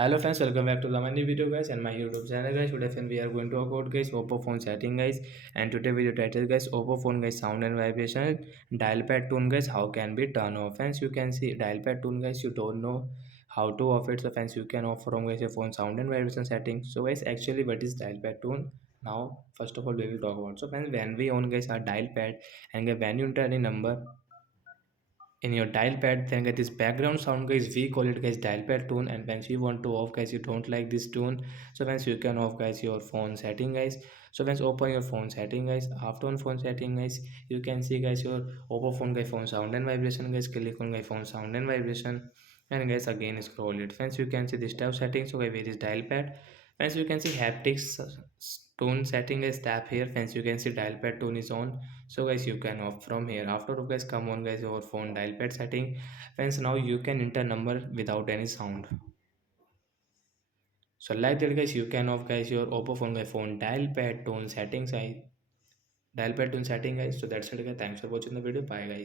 Hello friends, welcome back to the new video guys and my YouTube channel guys. Today friend, we are going to talk about guys Oppo phone setting guys, and today video title guys Oppo phone guys sound and vibration dial pad tone guys how can be turn off. Friends, you can see dial pad tone guys, you don't know how to off it, so friends you can off from guys your phone sound and vibration setting. So guys, actually what is dial pad tone? Now first of all we will talk about. So friends, when we on guys our dial pad and when you enter any number in your dial pad, then get this background sound guys, we call it guys dial pad tone. And once you want to off guys, you don't like this tone, so once you can off guys your phone setting guys. So once open your phone setting guys, after on phone setting guys, you can see guys your Oppo phone guys phone sound and vibration guys, click on guys phone sound and vibration, and guys again scroll it. Friends, you can see this tab setting. So guys, where is dial pad? Friends, you can see haptics tone setting is tap here. Friends, you can see dial pad tone is on, so guys you can off from here. After guys, come on guys your phone dial pad setting. Friends, now you can enter number without any sound. So like that guys, you can off guys your Oppo phone guys phone dial pad tone settings. I dial pad tone setting guys. So that's it guys, thanks for watching the video, bye guys.